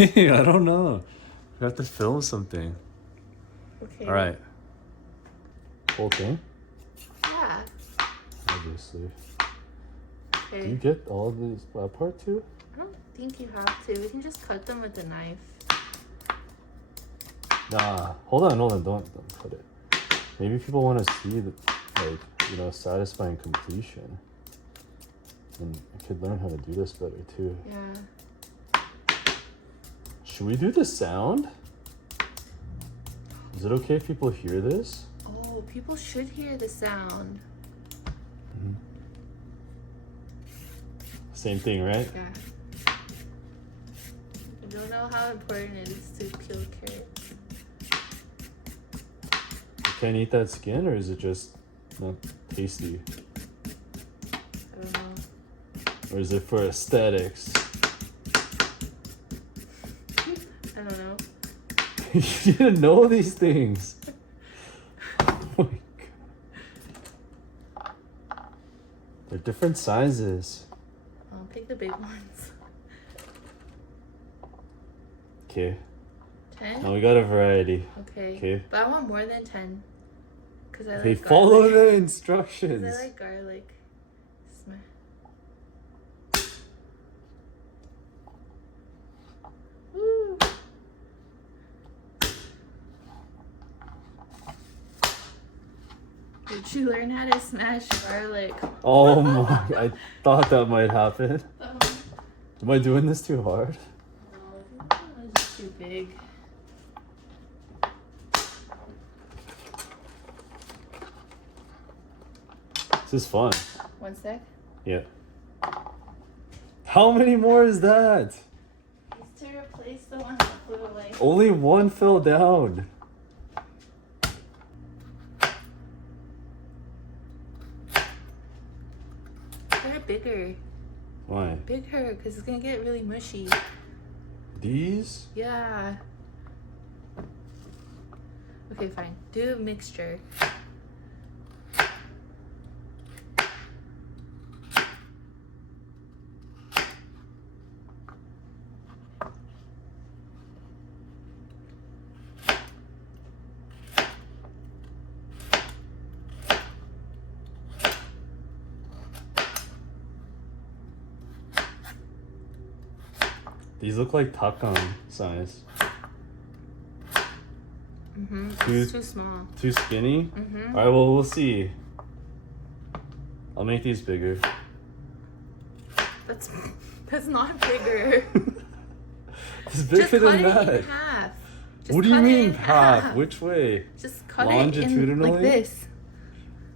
I don't know. We have to film something. Okay. All right. Whole thing? Yeah. Obviously. Okay. Do you get all this part too? I don't think you have to. We can just cut them with a knife. Nah. Hold on. Don't cut it. Maybe people want to see the, satisfying completion. And I could learn how to do this better too. Yeah. Should we do the sound? Is it okay if people hear this? Oh, people should hear the sound. Mm-hmm. Same thing, right? Yeah. I don't know how important it is to peel carrots. You can't eat that skin, or is it just not tasty? I don't know. Or is it for aesthetics? I don't know. You didn't know these things. Oh my God. They're different sizes. I'll pick the big ones. Okay. 10? Now we got a variety. Okay. Okay. But I want more than 10. Because I like Hey, garlic. follow the 'Cause instructions. I like garlic. Woo. Did you learn how to smash garlic? Oh my, I thought that might happen. Oh. Am I doing this too hard? No, I think that was too big. This is fun. 1 sec. Yeah. How many more is that? It's to replace the one that flew away. Only one fell down. They're bigger. Why? Bigger, because it's going to get really mushy. These? Yeah. Okay, fine. Do a mixture. These look like takan size. It's too small. Too skinny? Mm-hmm. Alright, well, we'll see. I'll make these bigger. That's not bigger. It's bigger Just cut than it that. in half. Just What do you cut it mean in half? Which way? Just cut it in Longitudinally? like this.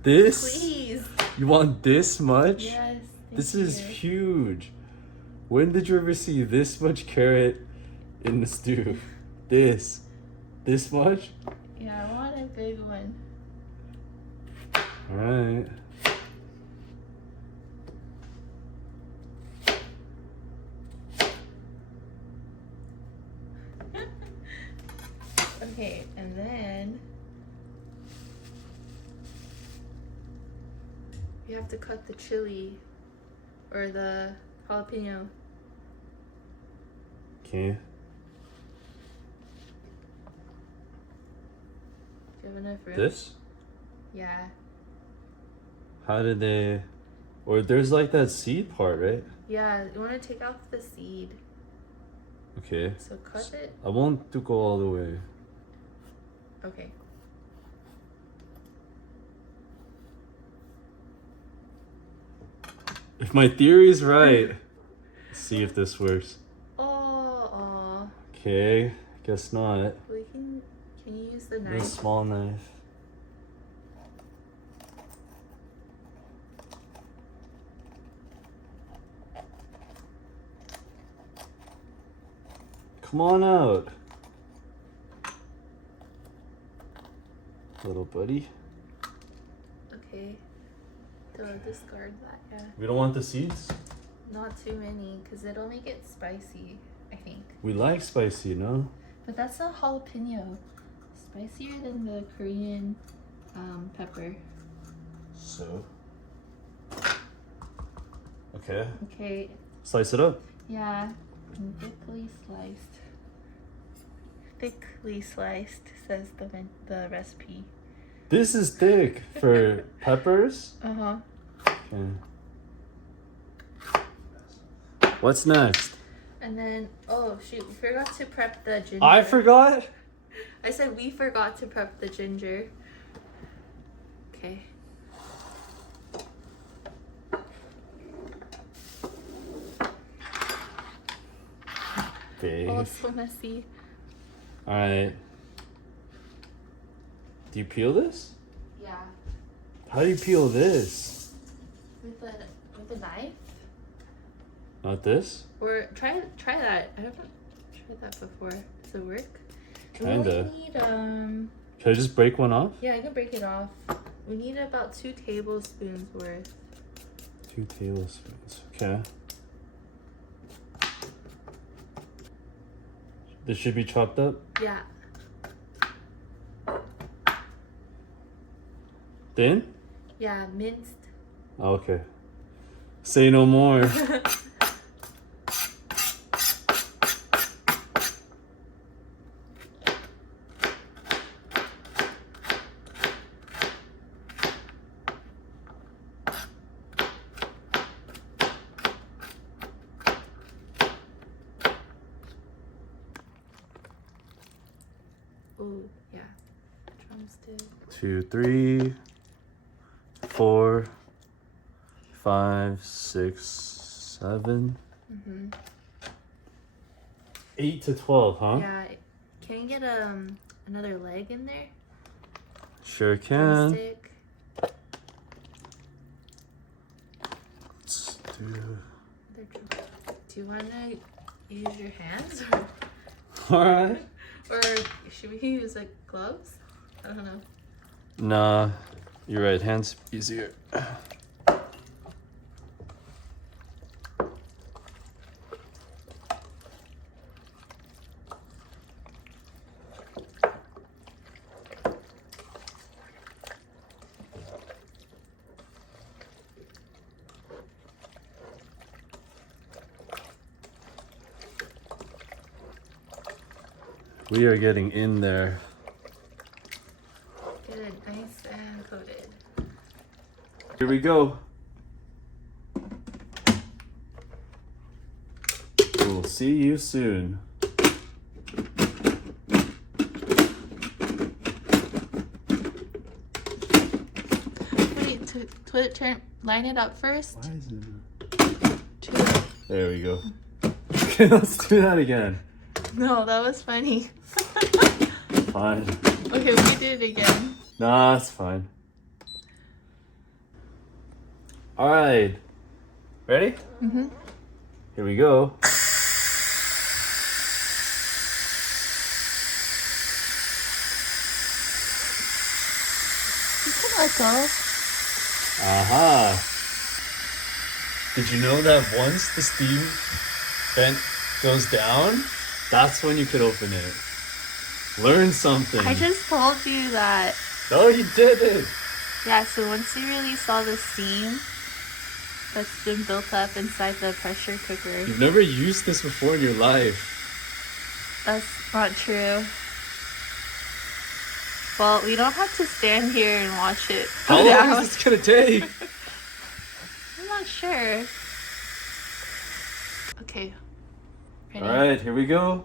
This? Please. You want this much? Yes. This is huge. When did you ever see this much carrot in the stew? This much? Yeah, I want a big one. Alright. Okay, and then you have to cut the chili or the jalapeno. Okay. Do you have enough room? This? Yeah. How did they... Or there's like that seed part, right? Yeah, you want to take off the seed. Okay. So cut it. I want to go all the way. Okay. If my theory is right, let's see if this works. Oh. Okay, guess not. Can you use the A knife? small knife. Come on out, little buddy. Okay. Don't discard that, yeah. We don't want the seeds? Not too many, because it'll make it spicy, I think. We like spicy, no? But that's not jalapeno. Spicier than the Korean pepper. So. Okay. Okay. Slice it up. Yeah. And thickly sliced. thickly sliced, says the recipe. This is thick for peppers. Uh-huh. Okay. What's next? And then, oh shoot, we forgot to prep the ginger. I forgot? I said we forgot to prep the ginger. Okay. Okay. Oh, so messy. Alright. Do you peel this? Yeah. How do you peel this? With a knife? Not this? Or try that. I haven't tried that before. Does it work? Kinda. We need Can I just break one off? yeah, I can break it off. We need about 2 tablespoons worth. 2 tablespoons. Okay. This should be chopped up? Yeah. Thin? Yeah, minced. Okay. Say no more. Oh, yeah. Drumstick. 2, 3, 4, 5, 6, 7. 8 to 12, huh? Yeah. Can you get another leg in there? Sure can. Drumstick. Let's do... Do you want to use your hands? Alright. Or should we use like gloves? I don't know. Nah, you're right. Hands easier. We are getting in there. Get it nice and coated. Here we go. We'll see you soon. Wait, line it up first. Why is it? There we go. Okay, let's do that again. No, that was funny. Fine. Okay, we did it again. Nah, it's fine. Alright. Ready? Mm-hmm. Here we go. You can let go. Aha. Did you know that once the steam vent goes down, that's when you could open it? Learn something. I just told you that. No, you didn't. Yeah, so once you release all the steam that's been built up inside the pressure cooker. You've never used this before in your life. That's not true. Well, we don't have to stand here and watch it. How long is this gonna take? I'm not sure. Okay. Ready? Alright, here we go.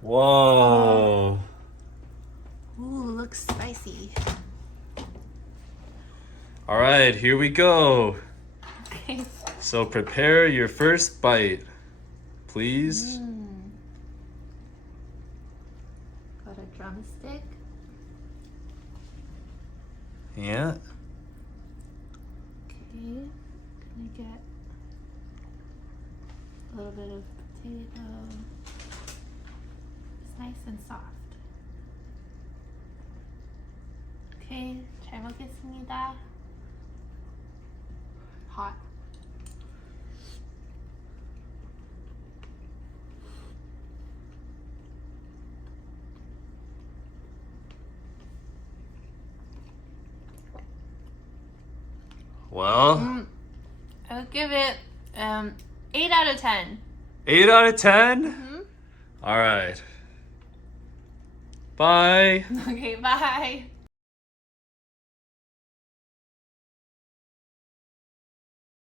Whoa. Ooh, looks spicy. Alright, here we go. Okay. So prepare your first bite, please. Got a drumstick. Yeah. Okay. Gonna get a little bit of potato. It's nice and soft. Okay, 잘 먹겠습니다. Hot. Well, I'll give it 8 out of 10. 8 out of 10? Mhm. All right. Bye. Okay, bye.